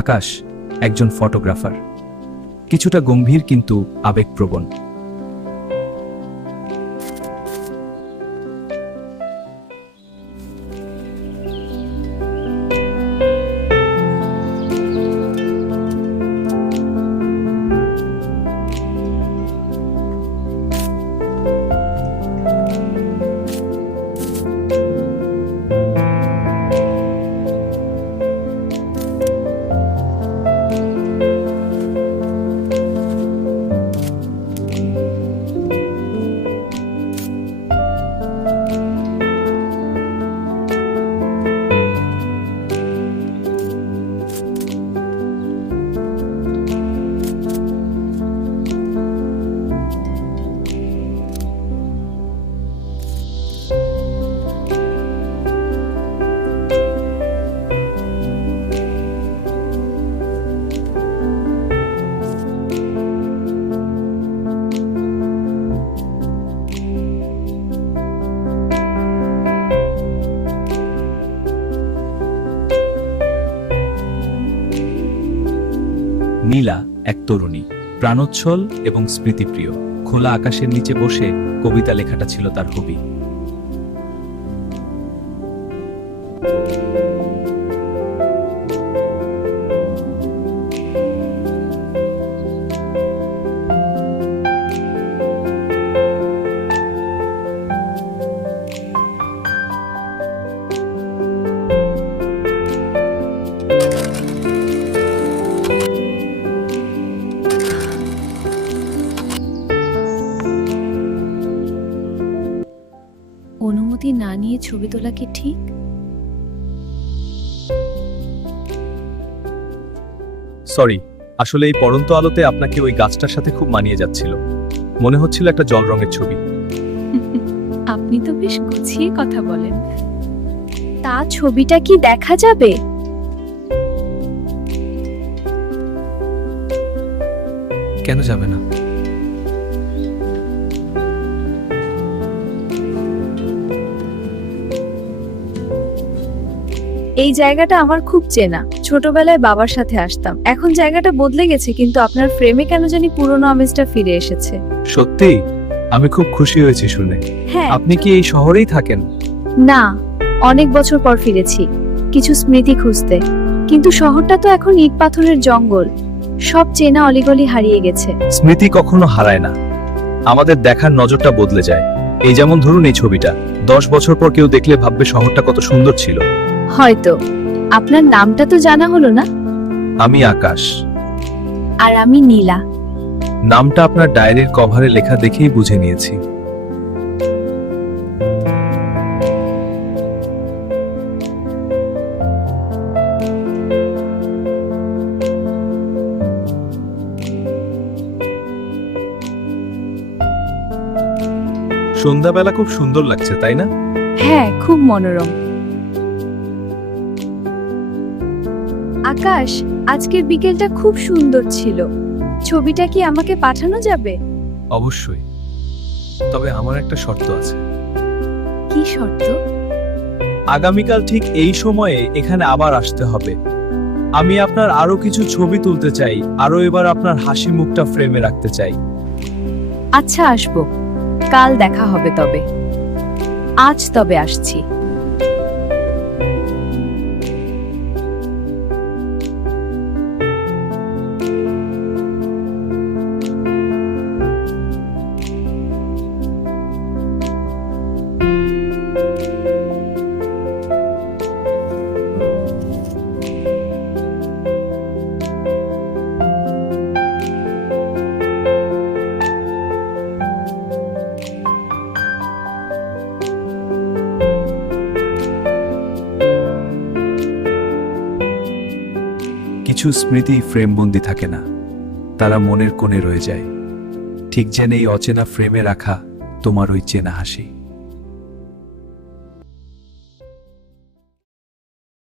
আকাশ একজন ফটোগ্রাফার, কিছুটা গম্ভীর কিন্তু আবেগপ্রবণ। নীলা এক তরুণী, প্রাণোচ্ছল এবং স্মৃতিপ্রিয়। খোলা আকাশের নিচে বসে কবিতা লেখাটা ছিল তার হবি। অনুমতি না নিয়ে ছবি তোলা কি ঠিক? সরি, আসলে এই পড়ন্ত আলোতে আপনাকে ওই গাছটার সাথে খুব মানিয়ে যাচ্ছিল। মনে হচ্ছিল একটা জল রঙের ছবি। আপনি তো বেশ গুছিয়ে কথা বলেন। তা ছবিটা কি দেখা যাবে? কেন যাবে না? এই জায়গাটা আমার খুব চেনা। ছোটবেলায় বাবার সাথে আসতাম। এখন জায়গাটা বদলে গেছে, কিন্তু আপনার ফ্রেমে কেন জানি পুরনো আমেজটা ফিরে এসেছে। সত্যি আমি খুব খুশি হয়েছি শুনে। হ্যাঁ। আপনি কি এই শহরেই থাকেন? না, অনেক বছর পর ফিরেছি কিছু স্মৃতি খুঁজতে। কিন্তু শহরটা তো এখন ইট পাথরের জঙ্গল, সব চেনা অলিগলি হারিয়ে গেছে। স্মৃতি কখনো হারায় না, আমাদের দেখার নজরটা বদলে যায়। এই যেমন ধরুন এই ছবিটা, 10 বছর পর কেউ দেখলে ভাববে শহরটা কত সুন্দর ছিল। হয়তো। আপনার নামটা তো জানা হলো না। আমি আকাশ। আর আমি নীলা। নামটা আপনার ডায়েরির কভারে লেখা দেখেই বুঝে নিয়েছি। সন্ধ্যাবেলা খুব সুন্দর লাগছে, তাই না? হ্যাঁ, খুব মনোরম। আকাশ, আজকের বিকেলটা খুব সুন্দর ছিল। ছবিটা কি আমাকে পাঠানো যাবে? অবশ্যই, তবে আমার একটা শর্ত আছে। কি শর্ত? আগামীকাল ঠিক এই সময়ে এখানে আবার আসতে হবে। আমি আপনার আরো কিছু ছবি তুলতে চাই, আরো এবার আপনার হাসি মুখটা ফ্রেমে রাখতে চাই। আচ্ছা, আসবো। কাল দেখা হবে তবে। আজ তবে আসছি। কিছু স্মৃতি ফ্রেমবন্দি থাকে না, তারা মনের কোণে রয়ে যায়, ঠিক যেন এই অচেনা ফ্রেমে রাখা তোমার ওই চেনা হাসি।